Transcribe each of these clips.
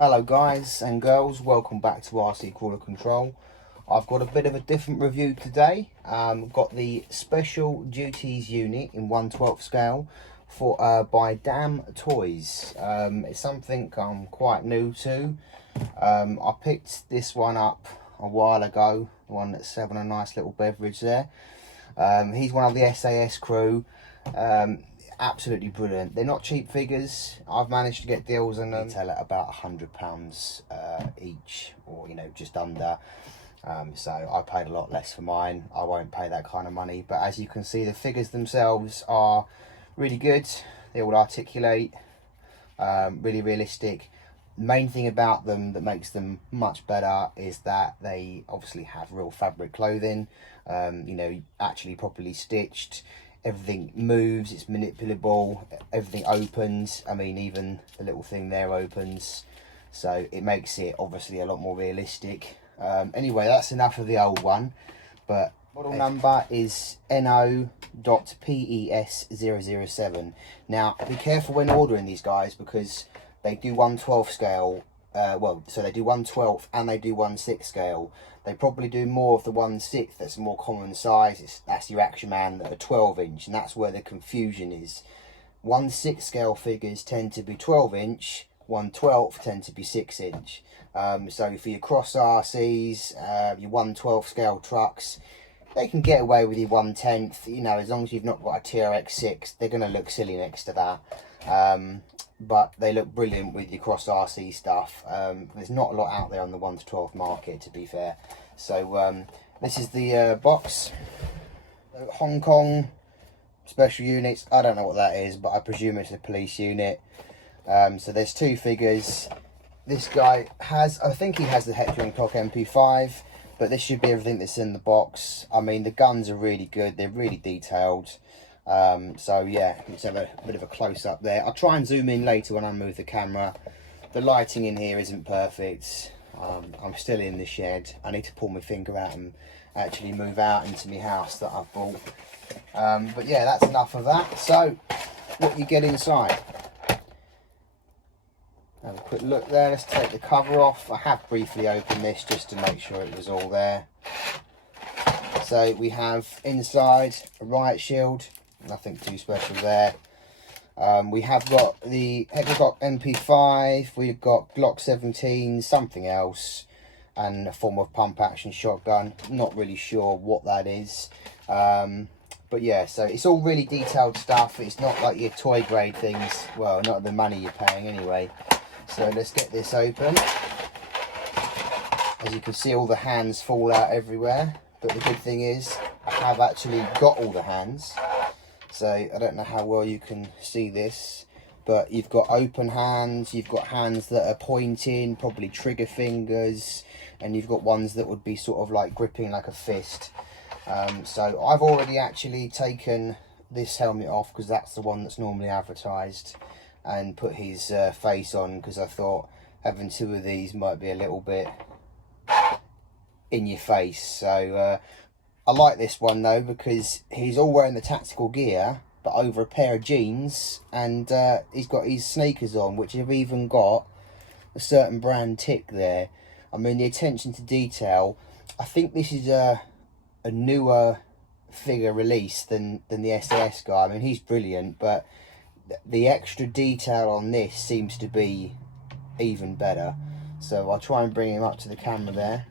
Hello guys and girls, welcome back to RC Crawler Control. I've got a bit of a different review today. Got the Special Duties unit in 1/12 scale for by DAMTOYS. It's something I'm quite new to. I picked this one up a while ago, the one that's having a nice little beverage there. He's one of the SAS crew. Absolutely brilliant. They're not cheap figures. I've managed to get deals on them. Retail at about £100 each, or just under. So I paid a lot less for mine. I won't pay that kind of money, but as you can see, the figures themselves are really good. They all articulate, really realistic. Main thing about them that makes them much better is that they obviously have real fabric clothing, actually properly stitched. Everything moves, it's manipulable, everything opens. I mean, even the little thing there opens, so it makes it obviously a lot more realistic. Anyway, that's enough of the old one, but model number is NO.PES007. Now be careful when ordering these guys, because they do 1/12 scale. So they do 1/12 and they do 1/6 scale. They probably do more of the 1/6 that's more common size. That's your Action Man that are 12-inch, and that's where the confusion is. 1/6 scale figures tend to be 12-inch, 1/12 tend to be 6-inch. So for your cross RCs, your 1/12 scale trucks, they can get away with your 1/10. As long as you've not got a TRX6, they're going to look silly next to that. But they look brilliant with your cross RC stuff. There's not a lot out there on the 1/12 market, to be fair. So this is the box. Hong Kong special units, I don't know what that is, but I presume it's a police unit. So there's two figures. This guy has, I think he has the Hector & Koch MP5, but this should be everything that's in the box. I mean, the guns are really good, they're really detailed. So yeah, let's have a bit of a close-up there. I'll try and zoom in later when I move the camera. The lighting in here isn't perfect. I'm still in the shed. I need to pull my finger out and actually move out into my house that I've bought. But yeah, that's enough of that. So what you get inside. Have a quick look there. Let's take the cover off. I have briefly opened this just to make sure it was all there. So we have inside a riot shield. Nothing too special there. We have got the Hector & Koch MP5, we've got Glock 17, something else, and a form of pump action shotgun. Not really sure what that is. But yeah, so it's all really detailed stuff. It's not like your toy grade things. Well, not the money you're paying anyway. So let's get this open. As you can see, all the hands fall out everywhere. But the good thing is, I have actually got all the hands. So I don't know how well you can see this, but you've got open hands, you've got hands that are pointing, probably trigger fingers, and you've got ones that would be sort of like gripping like a fist. So I've already actually taken this helmet off, because that's the one that's normally advertised, and put his face on, because I thought having two of these might be a little bit in your face. So I like this one though, because he's all wearing the tactical gear but over a pair of jeans, and he's got his sneakers on, which have even got a certain brand tick there. I mean, the attention to detail. I think this is a newer figure release than the SAS guy. I mean, he's brilliant, but the extra detail on this seems to be even better. So I'll try and bring him up to the camera there.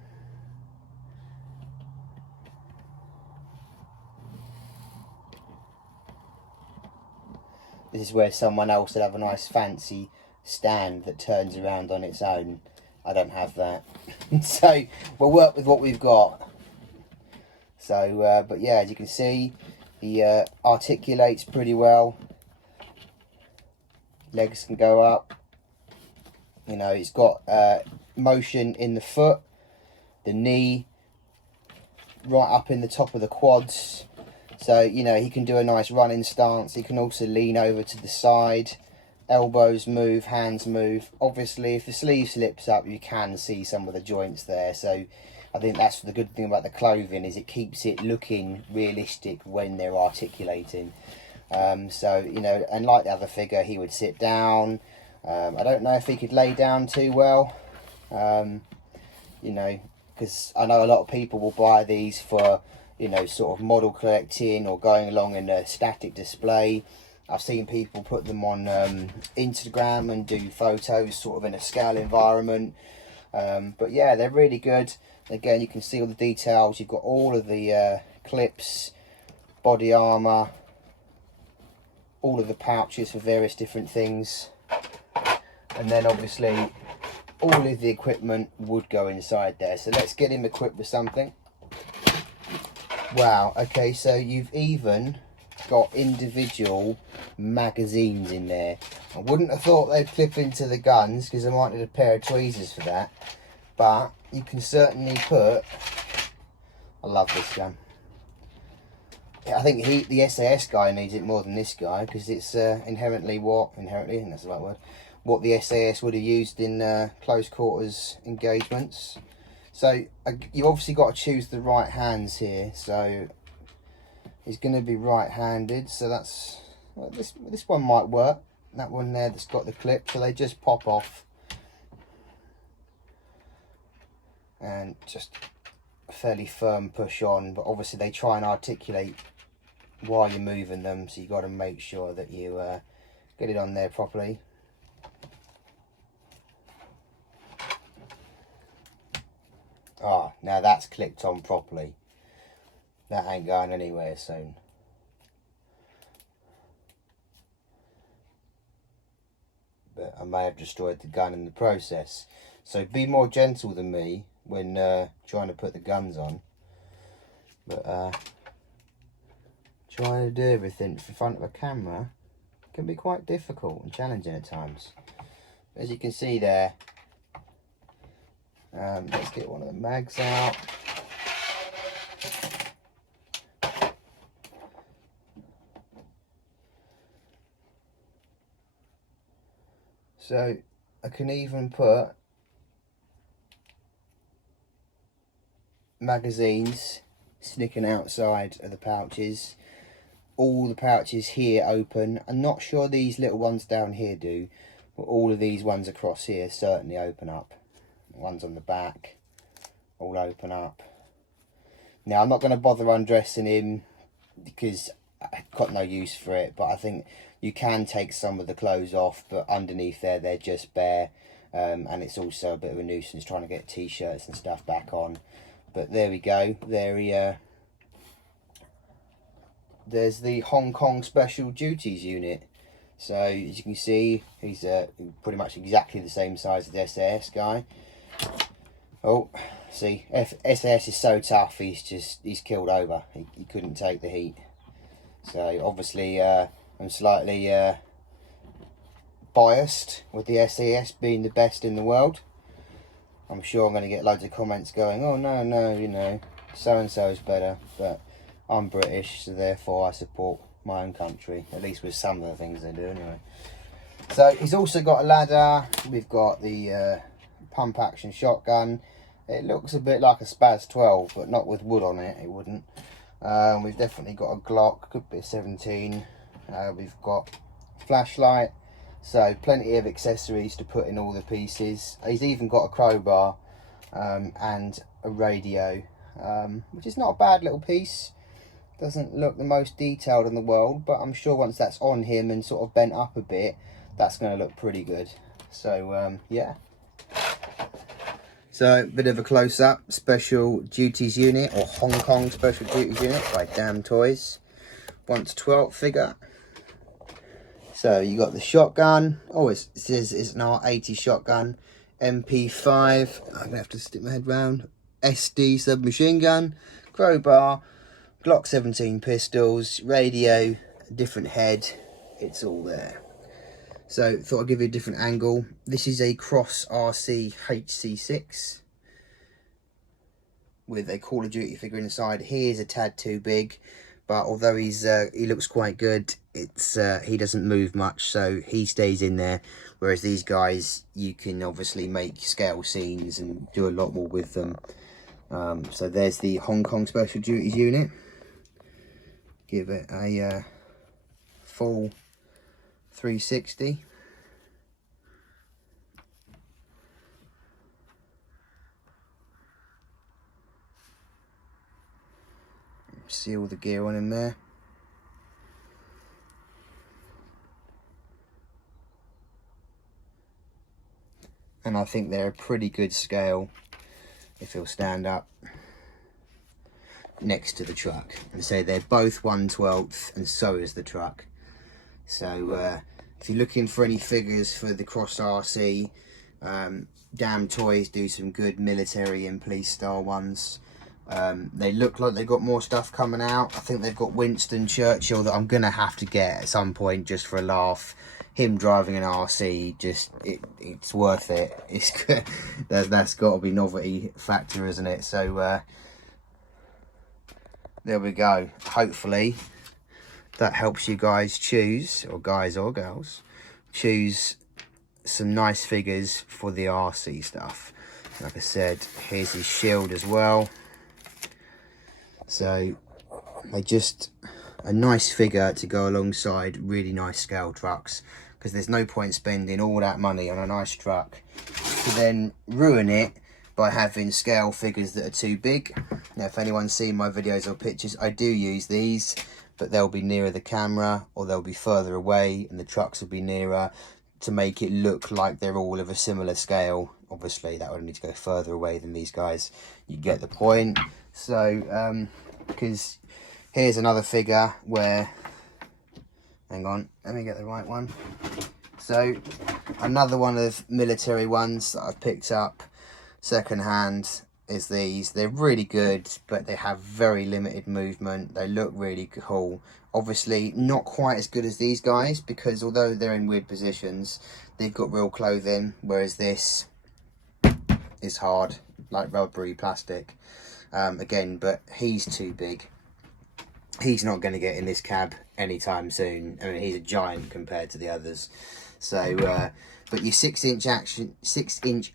This is where someone else would have a nice fancy stand that turns around on its own. I don't have that. So we'll work with what we've got. So, but yeah, as you can see, he articulates pretty well. Legs can go up. It's got motion in the foot, the knee, right up in the top of the quads. So, he can do a nice running stance. He can also lean over to the side. Elbows move, hands move. Obviously, if the sleeve slips up, you can see some of the joints there. So, I think that's the good thing about the clothing, is it keeps it looking realistic when they're articulating. So, and like the other figure, he would sit down. I don't know if he could lay down too well, you know, because I know a lot of people will buy these for, you know, sort of model collecting or going along in a static display. I've seen people put them on Instagram and do photos sort of in a scale environment. But yeah, they're really good. Again, you can see all the details. You've got all of the clips, body armour, all of the pouches for various different things. And then obviously all of the equipment would go inside there. So let's get him equipped with something. Wow, okay, so you've even got individual magazines in there. I wouldn't have thought they'd clip into the guns because I might need a pair of tweezers for that, but you can certainly put, I love this gun. I think the SAS guy needs it more than this guy, because it's inherently, I think that's the right word, what the SAS would have used in close quarters engagements. So you've obviously got to choose the right hands here. So he's going to be right-handed, so that's, well, this one might work. That one there that's got the clip, so they just pop off. And just a fairly firm push on, but obviously they try and articulate while you're moving them, so you've got to make sure that you get it on there properly. Ah, now that's clicked on properly. That ain't going anywhere soon. But I may have destroyed the gun in the process. So be more gentle than me when trying to put the guns on. But trying to do everything in front of a camera can be quite difficult and challenging at times. As you can see there, let's get one of the mags out. So I can even put magazines sticking outside of the pouches. All the pouches here open. I'm not sure these little ones down here do, but all of these ones across here certainly open up. The ones on the back all open up. Now I'm not going to bother undressing him because I've got no use for it, but I think you can take some of the clothes off, but underneath there they're just bare, and it's also a bit of a nuisance trying to get t-shirts and stuff back on. But there we go. There's the Hong Kong Special Duties unit. So as you can see, he's pretty much exactly the same size as the SAS guy. Oh, see, SAS is so tough, he's killed over. He couldn't take the heat. So obviously I'm slightly biased with the SAS being the best in the world. I'm sure I'm going to get loads of comments going, oh no, you know, so-and-so is better. But I'm British, so therefore I support my own country, at least with some of the things they do anyway. So he's also got a ladder. We've got the pump action shotgun. It looks a bit like a Spaz 12, but not with wood on it, it wouldn't. We've definitely got a Glock, could be a 17. We've got flashlight, so plenty of accessories to put in all the pieces. He's even got a crowbar and a radio, which is not a bad little piece. Doesn't look the most detailed in the world, but I'm sure once that's on him and sort of bent up a bit, that's going to look pretty good. So yeah. So a bit of a close-up, Special Duties Unit, or Hong Kong Special Duties Unit by DAMTOYS. 1/12 figure. So you got the shotgun. Oh, it says it's an R80 shotgun. MP5. I'm going to have to stick my head round. SD submachine gun. Crowbar. Glock 17 pistols, radio, different head, it's all there. So thought I'd give you a different angle. This is a Cross RC HC6 with a Call of Duty figure inside. He is a tad too big, but although he looks quite good, it's he doesn't move much, so he stays in there. Whereas these guys, you can obviously make scale scenes and do a lot more with them. So there's the Hong Kong Special Duties unit. Give it a full 360. See all the gear on in there. And I think they're a pretty good scale if he'll stand up next to the truck. And so they're both 1/12, and so is the truck. So if you're looking for any figures for the Cross RC, DAMTOYS do some good military and police style ones. They look like they've got more stuff coming out. I think they've got Winston Churchill that I'm gonna have to get at some point just for a laugh. Him driving an RC, just it's worth it. It's good. That's got to be novelty factor, isn't it? So there we go. Hopefully that helps you guys choose, or guys or girls, choose some nice figures for the RC stuff. Like I said, here's his shield as well. So they just a nice figure to go alongside really nice scale trucks, because there's no point spending all that money on a nice truck to then ruin it by having scale figures that are too big. Now, if anyone's seen my videos or pictures, I do use these, but they'll be nearer the camera or they'll be further away, and the trucks will be nearer to make it look like they're all of a similar scale. Obviously that would need to go further away than these guys. You get the point. So because here's another figure where, hang on, let me get the right one. So another one of military ones that I've picked up second hand is these. They're really good, but they have very limited movement. They look really cool. Obviously not quite as good as these guys, because although they're in weird positions, they've got real clothing, whereas this is hard, like rubbery plastic. Again, but he's too big. He's not going to get in this cab anytime soon. I mean, he's a giant compared to the others. So but your 6-inch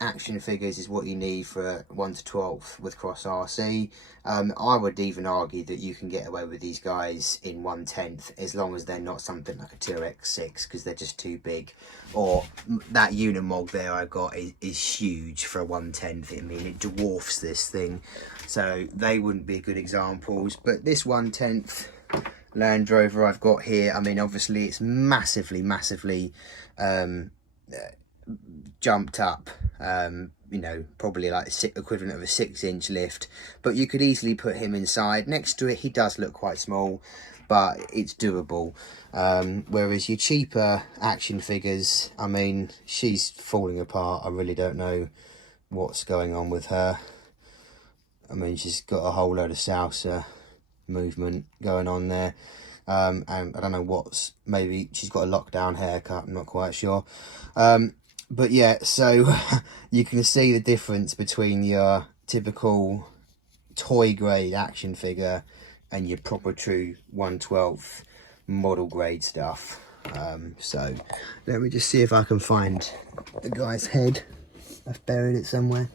action figures is what you need for 1/12 with Cross RC. I would even argue that you can get away with these guys in 1/10, as long as they're not something like a 2x6, because they're just too big. Or that Unimog there I got is huge for a 1/10. I mean, it dwarfs this thing. So they wouldn't be good examples. But this 1/10 Land Rover I've got here, I mean, obviously it's massively jumped up, you know, probably like equivalent of a 6-inch lift, but you could easily put him inside. Next to it, he does look quite small, but it's doable. Whereas your cheaper action figures, I mean, she's falling apart. I really don't know what's going on with her. I mean, she's got a whole load of salsa movement going on there. And I don't know what's, maybe she's got a lockdown haircut, I'm not quite sure. But yeah, so you can see the difference between your typical toy grade action figure and your proper true 1/12 model grade stuff. So let me just see if I can find the guy's head. I've buried it somewhere.